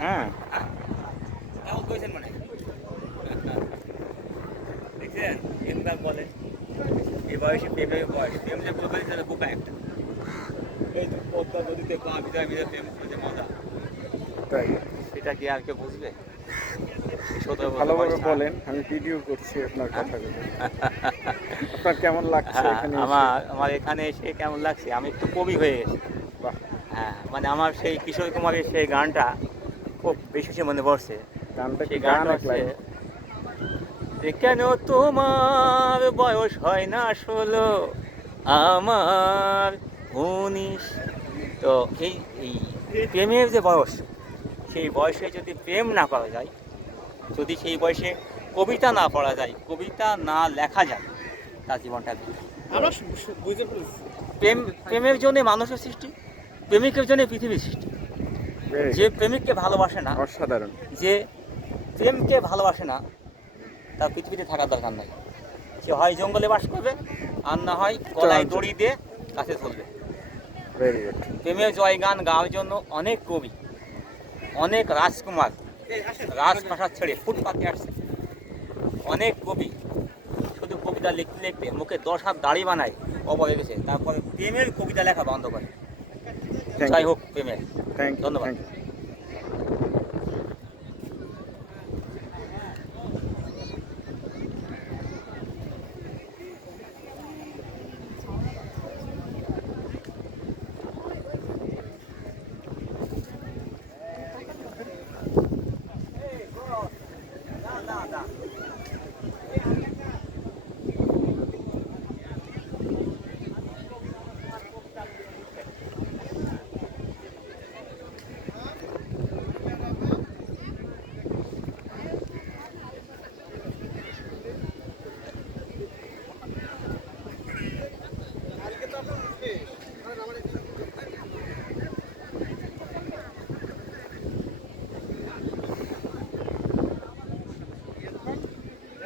হ্যাঁ মানে দেখছেন এমদাম বলে এই বয়সে প্রেমের বয়স প্রেম যে বলবেন সেটা বোকা একটা এই তো পদ্মা নদীতে পা ভিজা ভিজা প্রেম করছে মজা তাই সেটা কি আর কেউ বুঝবে ভালোভাবে বলেন, আমি ভিডিও করছি আপনার কথাগুলো। আপনার কেমন লাগছে হ্যাঁ এখানে এসে? আমার এখানে এসে কেমন লাগছে, আমি একটু কবি হয়ে গেছি। বাহ, হ্যাঁ মানে আমার সেই কিশোর কুমারের সেই গানটা খুব বেশি মনে পড়ছে। গানটা কি সেই গান গানটা এক হচ্ছে লাইন? যে কেন তোমার বয়স হয় না 16, আমার 19। তো এই এই প্রেমের যে বয়স, সেই বয়সে যদি প্রেম না করা যায়, যদি সেই বয়সে কবিতা না পড়া যায়, কবিতা না লেখা যায়, তার জীবনটা বৃথা। আমরা বুঝতে পেরেছি। প্রেমের জন্য মানুষের সৃষ্টি, প্রেমিকের জন্য পৃথিবীর সৃষ্টি। Very যে good. প্রেমিককে ভালোবাসে না, অসাধারণ। যে প্রেমকে ভালোবাসে না, তার পৃথিবীতে থাকার দরকার নাই। সে হয় জঙ্গলে বাস করবে, আর না হয় গলায় দড়ি দিয়ে কাছে চলবে। Very good. প্রেমের জয়গান গাওয়ার জন্য অনেক কবি, অনেক রাজকুমার রাজপ্রাসাদ ছেড়ে ফুটপাতে আসছে। অনেক কবি শুধু কবিতা লিখতে লিখতে মুখে 10 হাত দাড়ি বানায়, অবয়ে গেছে। তারপরে প্রেমের কবিতা লেখা বন্ধ করে। জয় হোক প্রেমের। থ্যাংক ইউ, ধন্যবাদ। Thank you.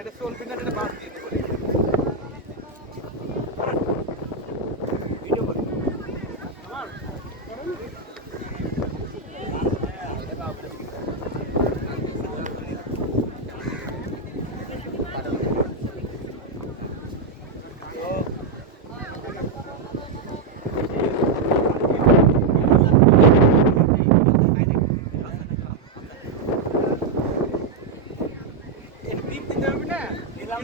এটা চলবে না, এটা বাদ দিয়ে দেবো। দিতে হবে না, দিলাম